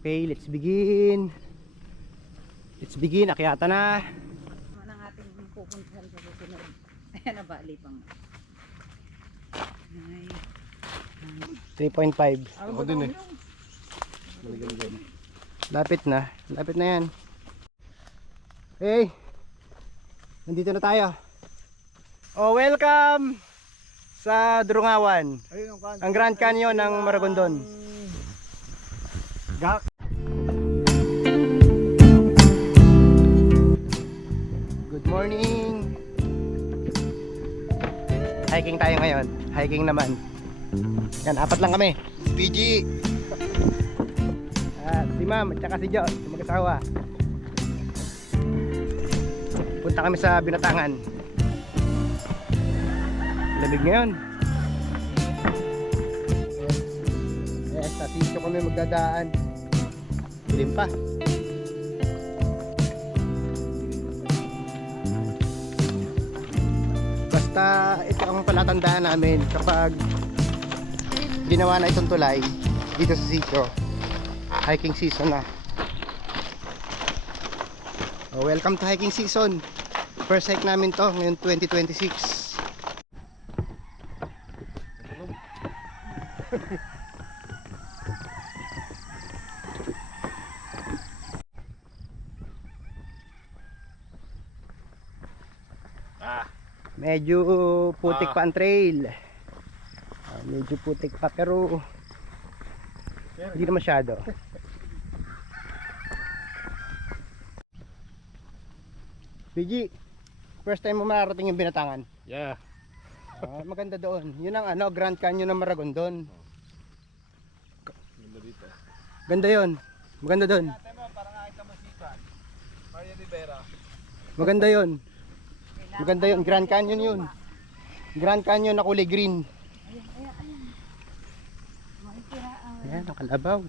Okay, let's begin. Let's begin. Akyata na. Ano ang ating pupuntahan sa susunod? Ayan na bali pang. Ay. 3.5. Ako din eh. Lapit na. Lapit na yan. Hey. Nandito na tayo. Oh, welcome sa Durungawan. Ang Grand Canyon ng Maragondon. Gak. Good morning. Hiking tayo ngayon. Hiking naman. Yan, apat lang kami. PG. Si Ma'am at saka si Jo, mag-asawa. Punta kami sa Binatangan. Lamig ngayon. Yes, sa sitio kami magdadaan. Dilim pa. Basta ito ang palatandaan namin kapag ginawa na itong tulay dito sa sitio. Hiking season na. Oh, welcome to hiking season. First hike namin to ngayon 2026. Medyo putik pa ang trail. Medyo putik pa pero hindi na masyado. PG, first time mo mararating yung Binatangan? Yeah. Maganda doon. Yun ang Grand Canyon ng Maragondon. Ganda dito. Ganda yun. Maganda doon. Parang nakita mo sikat. Maria Rivera. Maganda yun. Maganda yun. Grand Canyon yun. Grand Canyon na kulay green. Ayan, ang kalabaw.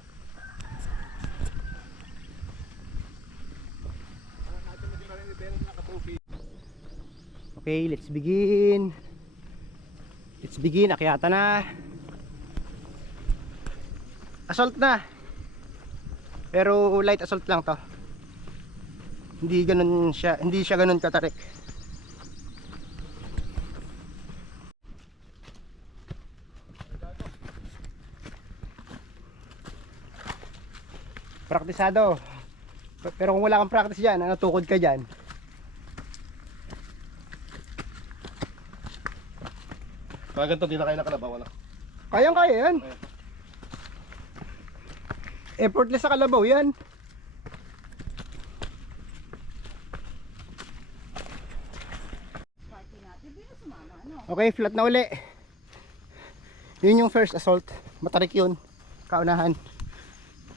Okay, let's begin. Let's begin. Akyata na. Assault na. Pero light assault lang to. Hindi siya ganun katarik. Praktisado. Pero kung wala kang practice dyan, tukod ka dyan. Pag ganito, di na kayo nakalabaw na. Kayang-kaya yan. Effortless sa kalabaw yan. Okay, flat na uli. Yun yung first assault. Matarik yun. Kaunahan.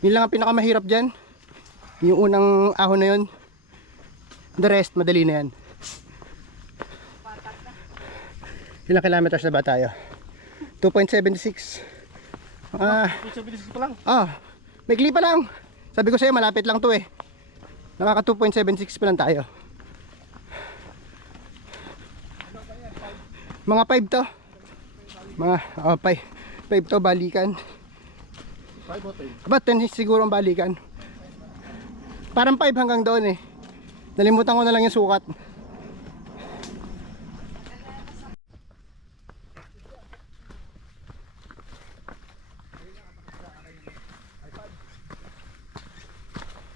Yun lang ang pinakamahirap dyan. Yung unang ahon na yun. The rest, madali na yan. Ilang kilometers na ba tayo? 2.76. 2.76 pa lang. Maikli pa lang. Sabi ko sa'yo, malapit lang to eh. Nakaka 2.76 pa lang tayo. Mga 5 to. Mga 5 to balikan. 5 o 10? About 10 siguro ang balikan. Parang 5 hanggang doon eh. Nalimutan ko na lang yung sukat.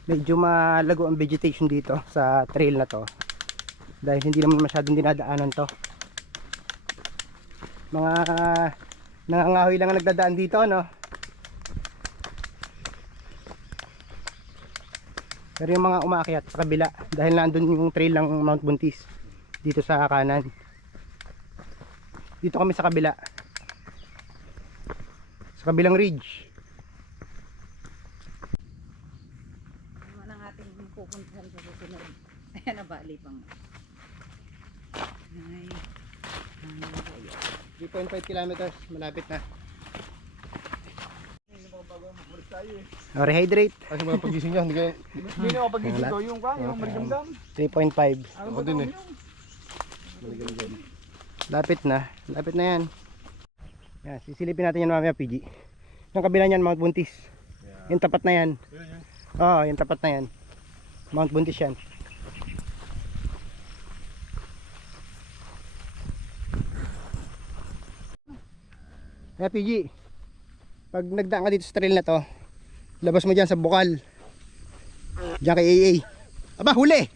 Medyo malago ang vegetation dito sa trail na to. Dahil hindi naman masyadong dinadaanan to. Mga nangangahoy lang ang nagdadaan dito, no? Pero yung mga umaakyat sa kabila, dahil nandun yung trail ng Mount Buntis dito sa kanan. Dito kami sa kabila, sa kabilang ridge. Ano ang ating pupuntahan sa susunod? Ayan na bali pang. Ay. 3.5 kilometers, malapit na. Rehydrate. Kasi mga pagising nyo, hindi na mapagising ko yung marigam-gam. 3.5. Ako din eh. Lapit na yan. Yan, sisilipin natin yan mamaya, PG. Yung kabila niyan, Mount Buntis. Yeah. Yung tapat na yan. Yun, yun. Oo, yung tapat na yan. Mount Buntis yan. Kaya PG, pag nagdaan ka dito sa trail na to, labas mo dyan sa bukal. Diyan kay AA. Aba, huli!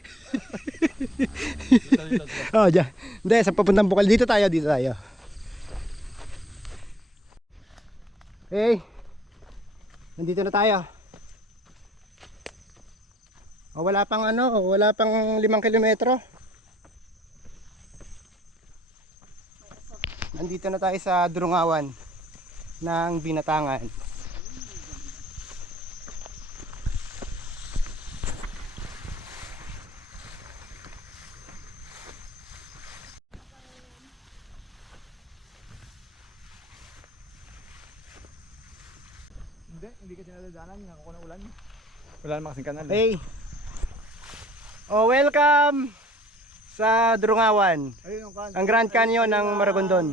Oh, dyan. Hindi, sa papuntang bukal. Dito tayo, dito tayo. Hey, nandito na tayo. Oh, wala pang wala pang 5 kilometro. Nandito na tayo sa Durungawan ng Binatangan. Hindi kasi nadadaanan, nakuha ng ulan. Wala namang kasing kanal. Hey. Oh, welcome sa Durungawan. Ayun Ang Grand Canyon ng Maragondon.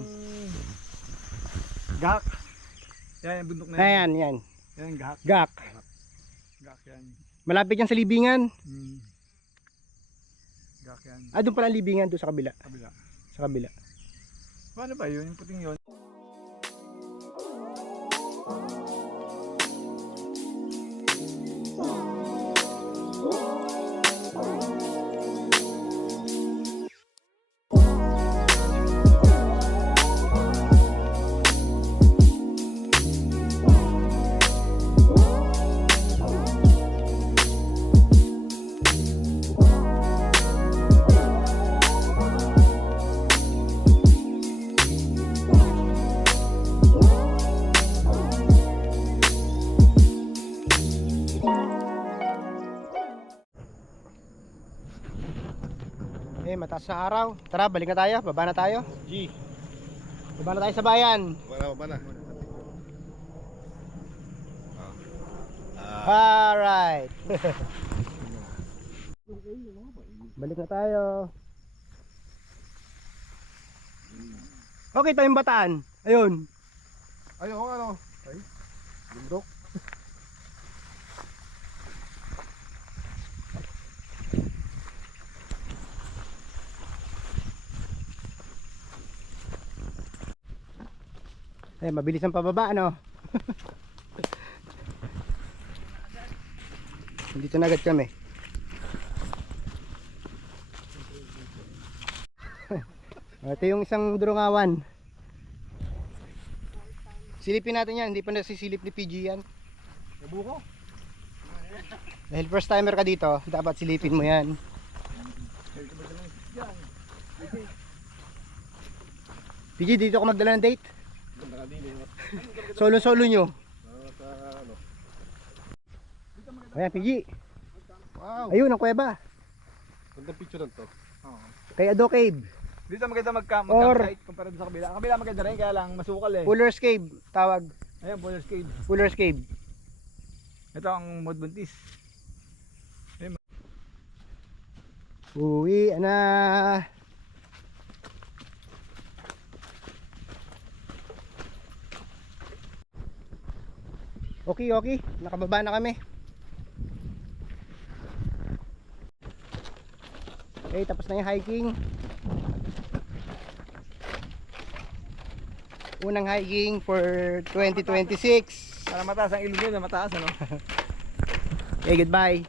Gak. Yan, yung bundok na yan. Ayan, yan. Yan yung gak. Gak. Gak yan. Malapit yan sa libingan. Gak yan. Ah, doon pala ang libingan, doon sa kabila. Kabila. Sa kabila. Paano ba yun? Yung puting yun? Eh, mataas na araw. Tara, balik na tayo. Baba na tayo. G. Baba na tayo sa bayan. Baba na. Alright. Balik na tayo. Okay, tayong Bataan. Ayun. Ayun, ano? Ay, bundok. Eh, mabilis ang pababa, ano? Dito na agad kami. Ito yung isang Durungawan. Silipin natin yan. Hindi pa nasisilip ni PG yan. Nabuko? Dahil first timer ka dito, dapat silipin mo yan. PG, dito ako magdala ng date. Solo-solo nyo. Ayan, PG. Wow. Ayun, ang kuweba. Ganda picture lang to. Oo. Kay Ado Cave. Dito maganda Or- mag-campsite kumpara sa kabila. Ang kabila maganda rin, kaya lang masukal eh. Fuller's Cave, tawag. Ayan, Fuller's Cave. Fuller's Cave. Ito ang Mount Buntis. Uwi na. Okay, okay. Nakababa na kami. Okay, tapos na yung hiking. Unang hiking for 2026. Para mataas ang ilog yun, mataas ano. Okay, goodbye.